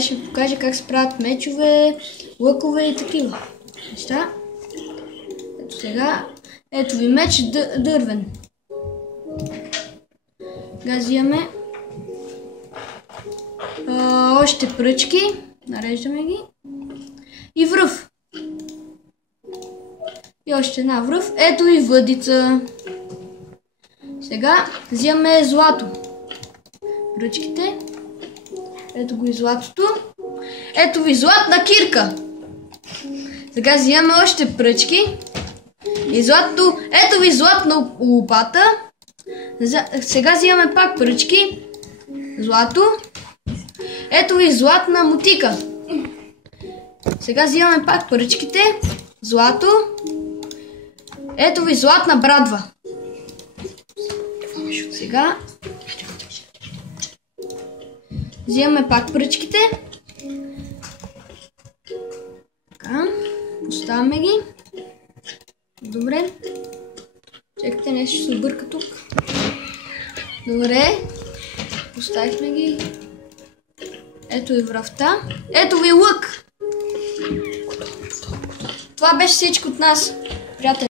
Ще ви покажа как се правят мечове, лъкове и такива неща. Ето сега, ето ви меч дървен. Сега взимаме още пръчки, нареждаме ги и връв. И още една връв, ето и въдица. Сега взимаме злато. Пръчките. Ето го и златото. Ето ви златна кирка. Сега взимаме още пръчки. И златото. Ето ви златна лопата. Сега взимаме пак пръчки. Злато. Ето ви златна мотика. Сега взимаме пак пръчките. Злато. Ето ви златна брадва. Сега взимаме пак пръчките. Така. Поставяме ги. Добре. Чекайте, нещо ще се обърка тук. Добре. Поставихме ги. Ето и връвта. Ето ви лък. Това беше всичко от нас, приятели.